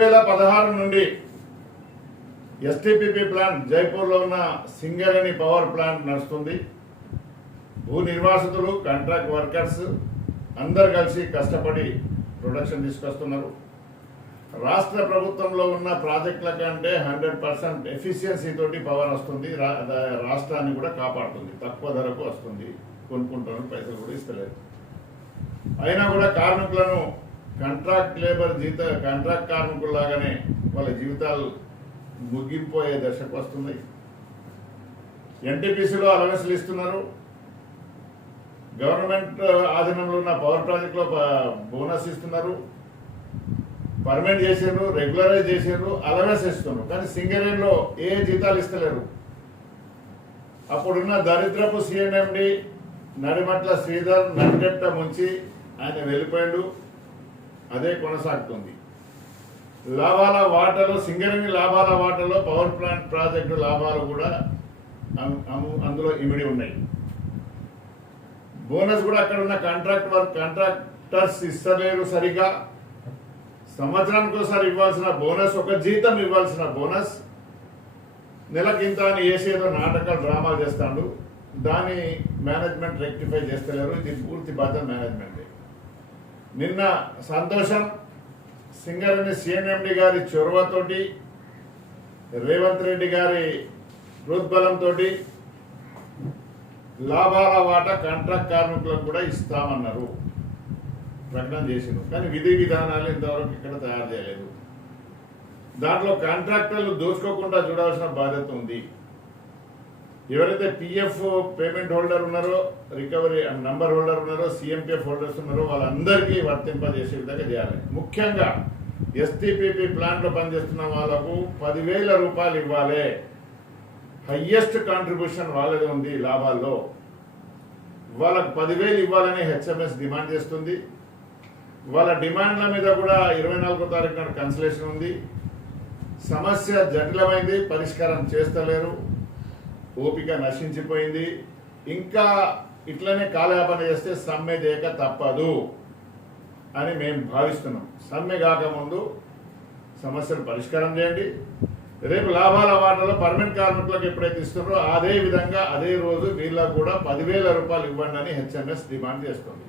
2016 నుండి STPP plant జైపూర్లో ఉన్న Singareni power plant నడుస్తుంది. భూ నిర్వాసితులు, కాంట్రాక్ట్ వర్కర్స్ అందరు కలిసి కష్టపడి ప్రొడక్షన్ తీసుకొస్తున్నారు. రాష్ట్ర ప్రభుత్వంలో ఉన్న ప్రాజెక్టుల కంటే 100% ఎఫిషియన్సీ తోటి పవర్ వస్తుంది. రాష్ట్రాన్ని కూడా కాపాడుతుంది. తక్కువ ధరకు వస్తుంది. కొనుక్కుంటున్నారు, పైసలు కూడా ఇస్తలేదు. అయినా కూడా కార్మికులను కాంట్రాక్ట్ కార్మికుల్లాగానే వాళ్ళ జీవితాలు ముగిపోయే దశకు వస్తున్నాయి. ఎన్టీపీసీలో అలవెన్స్లు ఇస్తున్నారు. గవర్నమెంట్ ఆధీనంలో ఉన్న పవర్ ప్రాజెక్టులో బోనస్ ఇస్తున్నారు. పర్మనెంట్ చేసారు, రెగ్యులరైజ్ చేసారు, అలవెన్స్ ఇస్తున్నారు. కానీ సింగరేణిలో ఏ జీతాలు ఇస్తలేరు. అప్పుడున్న దరిద్రపు సిఎన్ఎండి నడిమట్ల శ్రీధర్ నడిగట్ట ముంచి ఆయన వెళ్ళిపోయాడు. అదే కొనసాగుతుంది. లాభాల వాటలో సింగరేణి లాభాల వాటలో పవర్ ప్లాంట్ ప్రాజెక్టు లాభాలు కూడా అందులో ఇమిడి ఉన్నాయి. బోనస్ కూడా అక్కడ ఉన్న కాంట్రాక్టర్స్ ఇస్తలేరు సరిగా. సంవత్సరానికి ఒకసారి ఇవ్వాల్సిన బోనస్, ఒక జీతం ఇవ్వాల్సిన బోనస్ నెలకింత అని వేసేదో నాటకాలు డ్రామాలు చేస్తాడు. దాని మేనేజ్మెంట్ రెక్టిఫై చేస్తలేరు. ఇది పూర్తి బాధ్యత మేనేజ్మెంట్. నిన్న సంతోషం, సింగరేణి సిఎన్ఎండి గారి చొరవతోటి, రేవంత్ రెడ్డి గారి ప్రోద్బలంతో లాభాల వాటా కాంట్రాక్ట్ కార్మికులకు కూడా ఇస్తామన్నారు, ప్రకటన చేసినారు. కానీ విధి విధానాలు ఇంతవరకు ఇక్కడ తయారు చేయలేదు. దాంట్లో కాంట్రాక్టర్లు దోచుకోకుండా చూడాల్సిన బాధ్యత ఉంది. ఎవరైతే పిఎఫ్ పేమెంట్ హోల్డర్ ఉన్నారో, రికవరీ నంబర్ హోల్డర్ ఉన్నారో, సిఎంపిఎఫ్ హోల్డర్స్ ఉన్నారో వాళ్ళందరికీ వర్తింపజేసే విధంగా చేయాలి. ముఖ్యంగా ఎస్టీపీపీ ప్లాంట్లో పనిచేస్తున్న వాళ్ళకు 10,000 రూపాయలు ఇవ్వాలి. హయ్యెస్ట్ కాంట్రిబ్యూషన్ వాళ్ళదే ఉంది లాభాల్లో. వాళ్ళకు 10,000 ఇవ్వాలని హెచ్ఎంఎస్ డిమాండ్ చేస్తుంది. వాళ్ళ డిమాండ్ల మీద కూడా 24వ తారీఖు నాడు కన్సలేషన్ ఉంది. సమస్య జటిలమైంది, పరిష్కారం చేస్తలేరు. ఓపిక నశించిపోయింది. ఇంకా ఇట్లనే కాలయాపన చేస్తే సమ్మె చేయక తప్పదు అని మేము భావిస్తున్నాం. సమ్మె కాకముందు సమస్యలు పరిష్కారం చేయండి. రేపు లాభాల వాటాలో పర్మనెంట్ కార్మికులకు ఎప్పుడైతే ఇస్తున్నారో అదే విధంగా అదే రోజు వీళ్ళకు కూడా 10,000 రూపాయలు ఇవ్వండి అని హెచ్ఎంఎస్ డిమాండ్ చేస్తుంది.